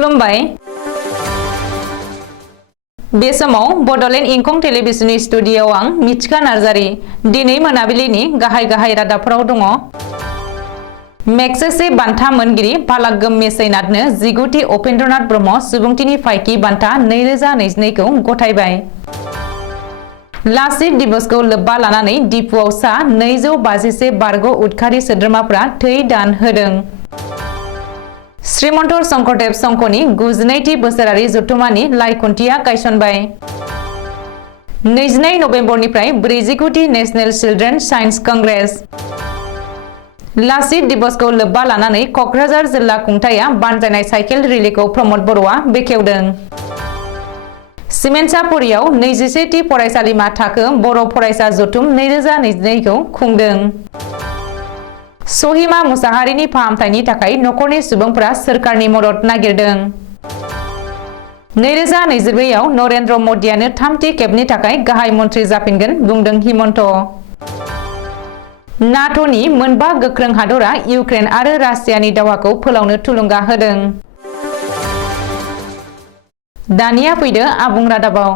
खुलुमबाय बे समाव बडलेण्ड इंखं टेलिभिजननि स्टुडियोआव आं मिथिका नार्जारी दिनै मोनाबिलिनि गाहाय रादाबफोराव दङ। मेगसेसे बान्था मोनगिरि पालागम मेसैनाथनो 19थि उपेन्द्रनाथ ब्रह्म सुबुंथिनि फायखि बान्था 2022 खौ गथायबाय। लाचित दिवसखौ लोब्बा लानानै डिपुआव सा 251 बारग' उदखारि सोद्रोमाफोरा थै दान होदों। श्रीमन्त शंकरदेव संघनि 92थि बोसोरारि जथुम्मानि लाइखुन्थिया गायसनबाय। 22 नबेम्बरनिफ्राय 49थि national children science congress. Lachit दिवसखौ लोब्बा लानानै कक्राझार जिल्ला खुंथाया बानजायनाय साइकेल रिलिखौ प्रमद बर'आ बेखेवदों। सिमेन्सापुरियाव 21थि फरायसालिमा थाखो बर' फरायसा जथुम 2022 खौ खुंदों। सहिमा मुसाहारिनि फाहामथायनि थाखाय नखरनि सुबुंफोरा सोरखारनि मदद नागिरदों। 2024 आव नरेन्द्र मदियानो 3थि खेबनि थाखाय गाहाय मन्थ्रि जाफिनगोन बुंदों हिमन्त। नाट'नि मोनबा गोख्रों हादरा इउक्रेन आरो रासियानि दावहाखौ फोलावनो थुलुंगा होदों। दानिया फैदो आबुं रादाबाव।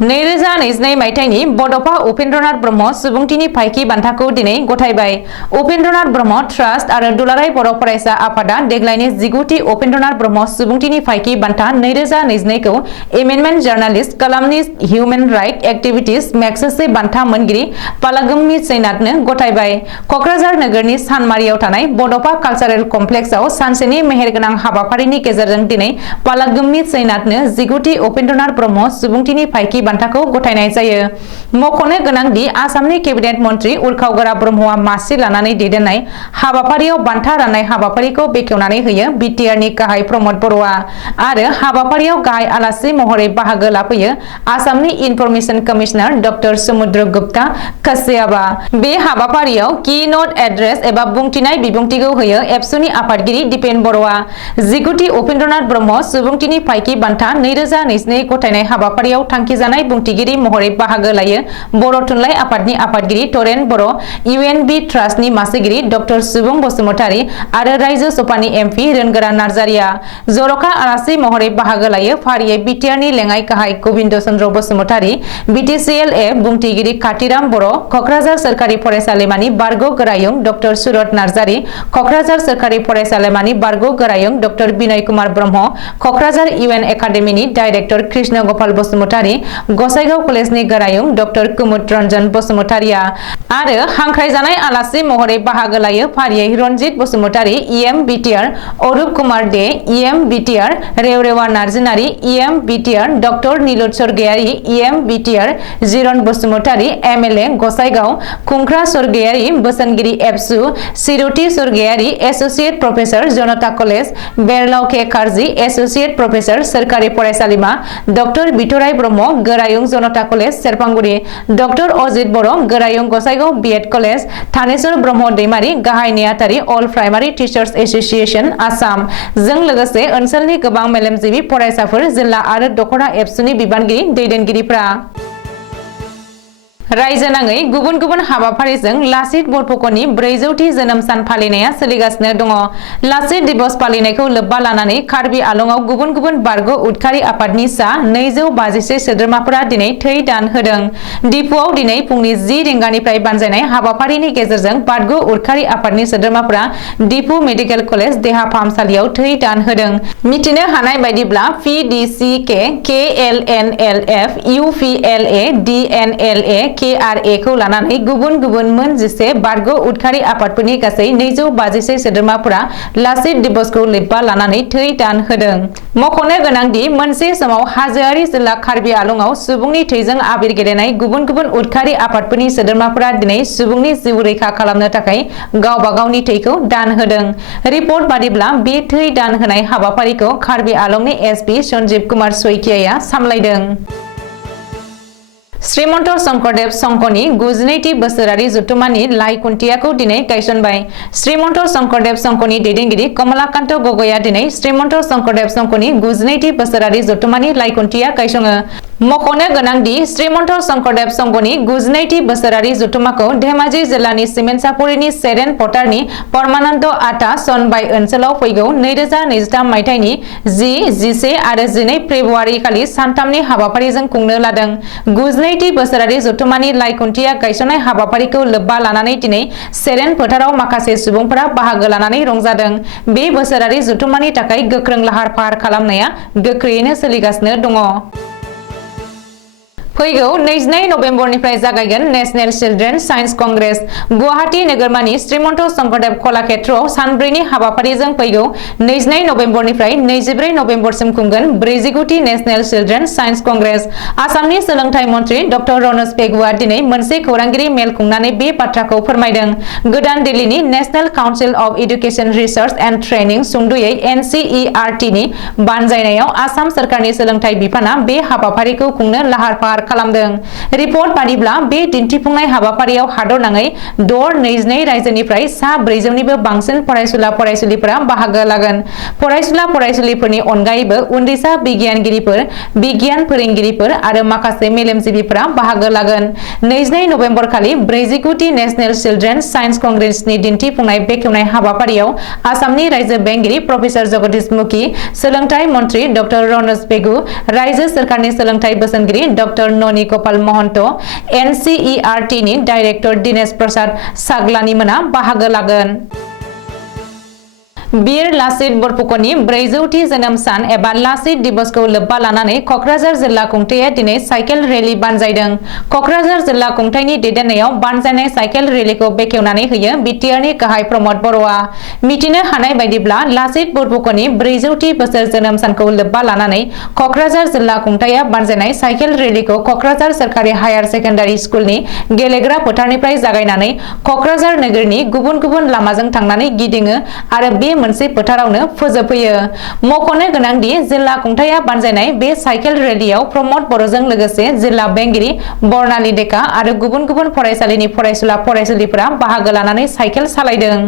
2022 मायथाइनि बड'फा उपेन्द्रनाथ ब्रह्म सुबुंथिनि फायखि बान्थाखौ दिनै गथायबाय। उपेन्द्रनाथ ब्रह्म ट्रास्ट आरो दुलाराय बर' फरायसा आफादा देग्लायनि 19थि उपेन्द्रनाथ ब्रह्म सुबुंथिनि फायखि बान्था 2022 खौ amendment journalist columnist human right activities Magsaysay बान्था मोनगिरि पालागम मेसैनाथनो गथायबाय। कक्राझार नोगोरनि सानमारियाव थानाय बड'फा कालचारेल कमप्लेक्सआव सानसेनि मेहेरगोनां हाबाफारिनि गेजेरजों दिनै पालागम मेसैनाथनो 19थि उपेन्द्रनाथ ब्रह्म सुबुंथिनि फायखि बान्थाखौ गथायनाय जायो। मख'नो गोनांदि आसामनि केबिनेट मन्थ्रि उर्खावगोरा ब्रह्मआ मासि लानानै दैदेननाय हाबाफारियाव बान्था राननाय हाबाफारिखौ बेखेवनानै होयो बिटिआरनि गाहाय प्रमद बर'आ आरो हाबाफारियाव गाहाय आलासि महरै बाहागो लाफैयो आसामनि इनफरमेशन कमिशनार डक्टर समुद्र गुप्ता काश्यपआ। बे हाबाफारियाव की नट एड्रेस एबा बुंथिनाय बिबुंथिखौ होयो एबसुनि आफादगिरि दिपेन बर'आ। 19थि उपेन्द्रनाथ ब्रह्म सुबुंथिनि फायखि बान्था 2022 गथायनाय हाबाफारियाव थांखिजानाय बुंथिगिरि महरै बाहागो लायो बर' थुनलाइ आफादनि आफादगिरि तरेन बर', इउएनबि ट्रास्टनि मासिगिरि डक्टर सुबुं बसुमतारी आरो रायजो सभानि एमपि रोनगोरा नार्जारिया। जर'खा आलासि महरै बाहागो लायो फारियै बिटिआरनि लेङाइ गाहाय गबिन्द चन्द्र बसुमतारी, बिटिसिएलए बुंथिगिरि कातिराम बर', कक्राझार सोरखारि फरायसालिमानि बारग' गोरायुं डक्टर सुरत नार्जारी, कक्राझार सोरखारि फरायसालिमानि बारग' गोरायुं डक्टर बिनय कुमार ब्रह्म, कक्राझार इउएन एकाडेमिनि डाइरेक्टर कृष्ण गपाल बसुमतारी, गसाइगाव कलेजनि गोरायुं डक्टर कुमुद रन्जन बसुमतारिया आरो हांख्रायजानाय आलासि महरै बाहागो लायो फारियै Ranjit Basumatary EM BTR, Arup Kumar Dey EM BTR, Rewrewa Narzinary EM BTR, doctor Nilod Swargiary EM BTR, Jiran Basumatary MLA Gossaigaon, Khungkhra Swargiary बोसोनगिरि ABSU, Siruti Swargiary associate professor Janata college, Berlao K Karjee associate professor सोरखारि फरायसालिमा, डक्टर बिथराय ब्रह्म गोरायुं जनता कलेज सेरफांगुरि, डक्टर अजित बर' गोरायुं गसाइगाव बिएड कलेज, थानेश्वर ब्रह्म दैमारी गाहाय नेहाथारि all primary teachers association Assam जों लोगोसे ओनसोलनि गोबां मेलेमजिबि फरायसाफोर जिल्ला आरो दख'रा एबसुनि बिबानगिरि दैदेनगिरिफ्रा। रायजो नाङै गुबुन गुबुन हाबाफारिजों लाचित बरफुकननि 400थि जोनोम सान फालिनाया सोलिगासिनो दङ। लाचित दिवस फालिनायखौ लोब्बा लानानै कार्बि आलंआव गुबुन गुबुन बारग' उदखारि आफादनि सा 251 सोद्रोमाफोरा दिनै थै दान होदों। डिपुआव दिनै फुंनि 10 रिंगानिफ्राय बानजायनाय हाबाफारिनि गेजेरजों बारग' उदखारि आफादनि सोद्रोमाफोरा डिपु मेडिकेल कलेज देहा फाहामसालियाव थै दान होदों। मिथिनो हानाय बायदिब्ला पिडिसिके, केएलएनएलएफ, इउपिएलए, डिएनएलए, केआरए खौ लानानै गुबुन गुबुन मोन 10 बारग' उदखारि आफादफोरनि गासै 251 सोद्रोमाफोरा लाचित दिवसखौ लोब्बा लानानै थै दान होदों। मख'नो गोनांदि मोनसे समाव हाजोआरि जिल्ला कार्बि आलंआव सुबुंनि थैजों आबिर गेलेनाय गुबुन गुबुन उदखारि आफादफोरनि सोद्रोमाफोरा दिनै सुबुंनि जिउ रैखा खालामनो थाखाय गावबा गावनि थैखौ दान होदों। रिपर्ट बादिब्ला बे थै दान होनाय हाबाफारिखौ कार्बि आलंनि एसपि सन्जीब कुमार सइकियाया सामलायदों। श्रीमन्त शंकरदेव संघनि 92थि बोसोरारि जथुम्मानि लाइखुन्थियाखौ दिनै गायसनबाय। श्रीमन्त शंकरदेव संघनि दैदेनगिरि कमलाकान्त गगैया दिनै श्रीमन्त शंकरदेव संघनि 92थि बोसोरारि जथुम्मानि लाइखुन्थिया गायसङो। मख'नो गोनांदि श्रीमन्त शंकरदेव संघनि 92थि बोसोरारि जथुम्माखौ धेमाजि जिल्लानि सिमेन्सापुरिनि सेरेन पटारनि परमानन्द आटा सनबाइ ओनसोलाव फैगौ 2023 मायथाइनि 10, 11 आरो 12 फेब्रुवारि खालि सानथामनि हाबाफारिजों खुंनो लादों। 92थि बोसोरारि जथुम्मानि लाइखुन्थिया गायसननाय हाबाफारिखौ लोब्बा लानानै दिनै सेरेन फोथाराव माखासे सुबुंफोरा बाहागो लानानै रंजादों। बे बोसोरारि जथुम्मानि थाखाय गोख्रों लाहार फाहार खालामनाया गोख्रैयैनो सोलिगासिनो दङ। फैगौ 22 नबेम्बरनिफ्राय जागायगोन national children science Congress. Guwahati नोगोरमानि श्रीमन्त शंकरदेव कलाक्षेत्रआव सानब्रैनि हाबाफारिजों फैगौ 22 नबेम्बरनिफ्राय 24 नबेम्बरसिम खुंगोन 49थि नेशनेल चिल्ड्रेन साइन्स कंग्रेस। आसामनि सोलोंथाइ मन्त्रि डक्टर रनज पेगुआ दिनै मोनसे खौरांगिरि मेल खुंनानै बे बाथ्राखौ फोरमायदों। गोदान दिल्लीनि national council of education research and training सुंद'यै NCERT नि बानजायनायाव आसाम सोरखारनि सोलोंथाइ बिफाना बे हाबाफारिखौ खुंनो लाहार फाहार खालामदों। रिपर्ट बादिब्ला बे दिन्थिफुंनाय हाबाफारियाव हादरनाङै 22 रायजोनिफ्राय सा 400निबो बांसिन फरायसुला फरायसुलिफोरा बाहागो लागोन। फरायसुला फरायसुलिफोरनि अनगायैबो उन्दैसा बिगियानगिरिफोर, बिगियान फोरोंगिरिफोर आरो माखासे मेलेमजिबिफोरा बाहागो लागोन। 22 नबेम्बर खालि 49थि नेशनेल चिल्ड्रेन साइन्स कंग्रेसनि दिन्थिफुंनाय बेखेवनाय हाबाफारियाव आसामनि रायजो बेंगिरि प्रफेसर जगदीश मुखी, सोलोंथाइ मन्त्रि डक्टर रनज पेगु, रायजो सोरखारनि सोलोंथाइ बोसोनगिरि डक्टर ननी गोपाल महन्त, NCERT नि डाइरेक्टर दिनेश प्रसाद सागलानी मोना बाहागो लागोन। बीर लाचित बरफुकननि 400थि जोनोम सान एबा लाचित दिवसखौ लोब्बा लानानै कक्राझार जिल्ला खुंथाया दिनै साइकेल रेली बानजायदों। कक्राझार जिल्ला खुंथायनि दैदेननायाव बानजायनाय साइकेल रेलीखौ बेखेवनानै होयो बिटिआरनि गाहाय प्रमद बर'आ। मिथिनो हानाय बायदिब्ला लाचित बरफुकननि 400थि बोसोर जोनोम सानखौ लोब्बा लानानै कक्राझार जिल्ला खुंथाया बानजायनाय साइकेल रेलीखौ कक्राझार सोरखारि हायार सेकेन्डारि स्कुलनि गेलेग्रा फोथारनिफ्राय जागायनानै कक्राझार नोगोरनि गुबुन गुबुन लामाजों थांनानै गिदिङो आरो बे मोनसे फोथारावनो फोजोबफैयो। मख'नो गोनांदि जिल्ला खुंथाया बानजायनाय बे साइकेल रेलीयाव प्रमद बर'जों लोगोसे जिल्ला बेंगिरि बर्नाली डेका आरो गुबुन गुबुन फरायसालिनि फरायसुला फरायसुलिफोरा बाहागो लानानै साइकेल सालायदों।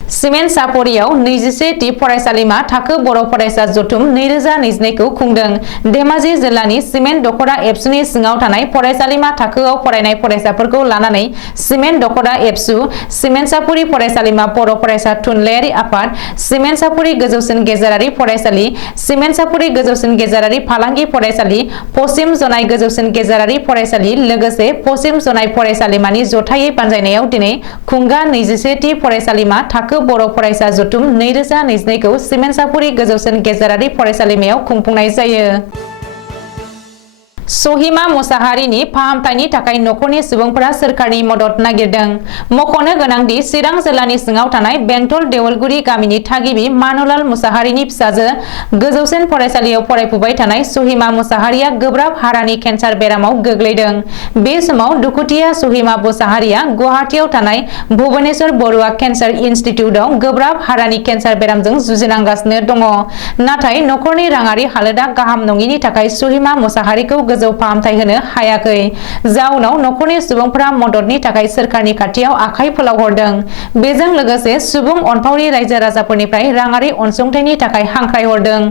सिमेन्सापुरियाव 21थि फरायसालिमा थाखो बर' फरायसा जथुम 2022 खौ खुंदों। धेमाजि जिल्लानि सिमेन्ट दख'रा एबसुनि सिङाव थानाय फरायसालिमा थाखोआव फरायनाय फरायसाफोरखौ लानानै सिमेन्ट दख'रा एबसु, सिमेन्सापुरि फरायसालिमा बर' फरायसा थुनलाइयारि आफाद, सिमेन्सापुरि गोजौसिन गेजेरारि फरायसालि, सिमेन्सापुरि गोजौसिन गेजेरारि फालांगि फरायसालि, पश्चिम जनाय गोजौसिन गेजेरारि फरायसालि लोगोसे पश्चिम जनाय फरायसालिमानि जथायै बानजायनायाव दिनै खुंगा 21थि फरायसालिमा थाखो बर' फरायसा जथुम 2022 खौ सिमेन्सापुरि गोजौसिन गेजेरारि फरायसालिमायाव खुंफुंनाय जायो। सहिमा मुसाहारिनि फाहामथायनि थाखाय नखरनि सुबुंफोरा सोरखारनि मदद नागिरदों। मख'नो गोनांदि चिरां जिल्लानि सिङाव थानाय बेंटल देवलगुरि गामिनि थागिबि मानुलाल मुसाहारिनि फिसाजो गोजौसिन फरायसालियाव फरायफुबाय थानाय सहिमा मुसाहारिया गोब्राब हारानि केन्सार बेरामाव गोग्लैदों। बे समाव दुखुथिया सहिमा मुसाहारिया गुवाहाटीआव थानाय भुबनेश्वर बरुवा केन्सार इनस्टिट्यूटआव गोब्राब हारानि केन्सार बेरामजों जुजिनांगासिनो दङ। नाथाय नखरनि राङारि हालोदा गाहाम नङिनि थाखाय सहिमा मुसाहारिखौ गोजौ फाहामथाय होनो हायाखै। जाउनाव नखरनि सुबुंफोरा मददनि थाखाय सोरखारनि खाथियाव आखाइ फोलावहरदों। बेजों लोगोसे सुबुं अनफावरि रायजो राजाफोरनिफ्राय राङारि अनसुंथाइनि थाखाय हांख्रायहरदों।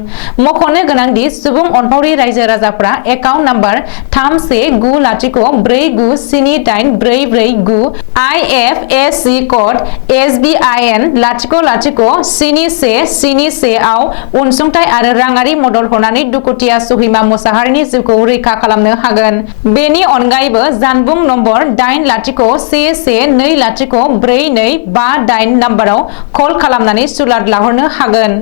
मख'नो गोनांदि सुबुं अनफावरि रायजो राजाफोरा account number 3109478449 IFSC code SBIN 007171 आव अनसुंथाइ आरो राङारि मदद हरनानै दुखुथिया सहिमा मुसाहारिनि जिउखौ रैखा खालामनो हागोन। बेनि अनगायैबो जानबुं नम्बर 8011204258 नम्बराव कल खालामनानै सुलाद लाहरनो हागोन।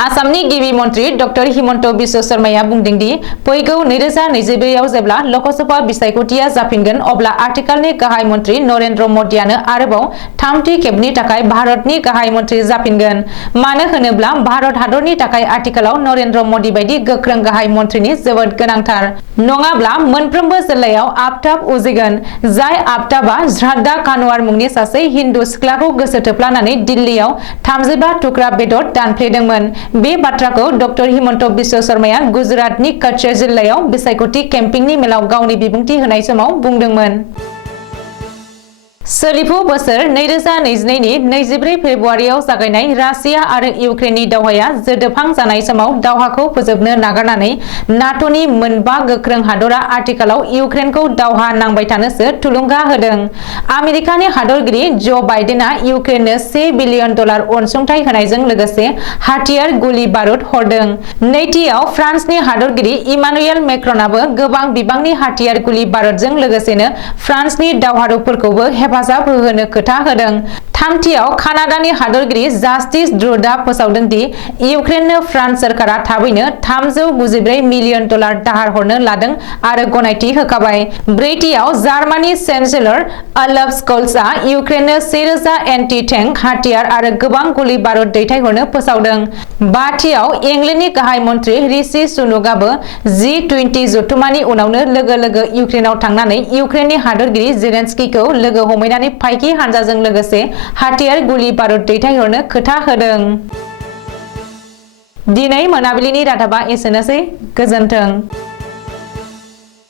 आसामनि गिबि मन्त्रि डक्टर हिमन्त बिश्व शर्माया बुंदोंदि फैगौ 2022 आव जेब्ला लकसभा बिसायख'थिया जाफिनगोन अब्ला आथिखालनि गाहाय मन्त्रि नरेन्द्र मदियानो आरोबाव थामथि खेबनि थाखाय भारतनि गाहाय मन्त्रि जाफिनगोन। मानो होनोब्ला भारत हादरनि थाखाय आथिखालाव नरेन्द्र मदि बायदि गोख्रों गाहाय मन्त्रिनि जोबोद गोनांथार। नङाब्ला मोनफ्रोमबो जिल्लायाव आफताब उजिगोन। जाय आफताबा श्राद्धा कानवार मुंनि सासे हिन्दु सिख्लाखौ गोसो थोफ्लानानै दिल्लीयाव 35 थुख्रा बेदर दानफ्लेदोंमोन। बे बाथ्राखौ डक्टर हिमन्त बिश्व शर्माया गुजरातनि कच्छ जिल्लायाव बिसायख'थि केम्पिंनि मेलाव गावनि बिबुंथि होनाय समाव बुंदोंमोन। सोलिफु बोसोर 2022 नि 24 फेब्रुआरियाव जागायनाय रासिया आरो इउक्रेननि दावहाया जोदोबहां जानाय समाव दावहाखौ फोजोबनो नागारनानै नाट'नि मोनबा गोख्रों हादरा आथिखालाव इउक्रेनखौ दावहा नांबाय थानोसो थुलुंगा होदों। आमेरिकानि हादरगिरि ज' बाइडेना इउक्रेननो $1 बिलियन अनसुंथाइ होनायजों लोगोसे हाथियार गुलि बारुद हरदों। नैथियाव फ्रान्सनि हादरगिरि इमानुएल मेक्रनाबो गोबां बिबांनि हाथियार गुलि बारुदजों लोगोसेनो फ्रान्सनि दावहारुफोरखौबो हेफाजाब होनो खोथा होदों। थामथियाव कानाडानि हादरगिरि जास्टिस ट्रुड'आ फोसावदों दि इउक्रेननो फ्रान्स सरकारा थाबैनो $394 मिलियन दाहार हरनो लादों आरो गनायथि होखाबाय। ब्रैथियाव जार्मानी चेन्सेलर ओलाफ स्कल्सआ इउक्रेननो 1000 एन्टी-टैंक हाथियार आरो गोबां गुलि बारुद दैथायहरनो फोसावदों। बाथियाव इंलेन्डनि गाहाय मन्थ्रि ऋषि सुनकआबो G20 जथुमानि उनावनो लोगो इउक्रेनाव थांनानै इउक्रेननि हादरगिरि जेलेन्स्कीखौ लोगो हमहैनानै फाइकि हानजाजों लोगोसे हाथियार गुलि बारुद दैथायहरनो खोथा होदों। दिनै मोनाबिलिनि रादाबा एसेनोसै। गोजोन्थों।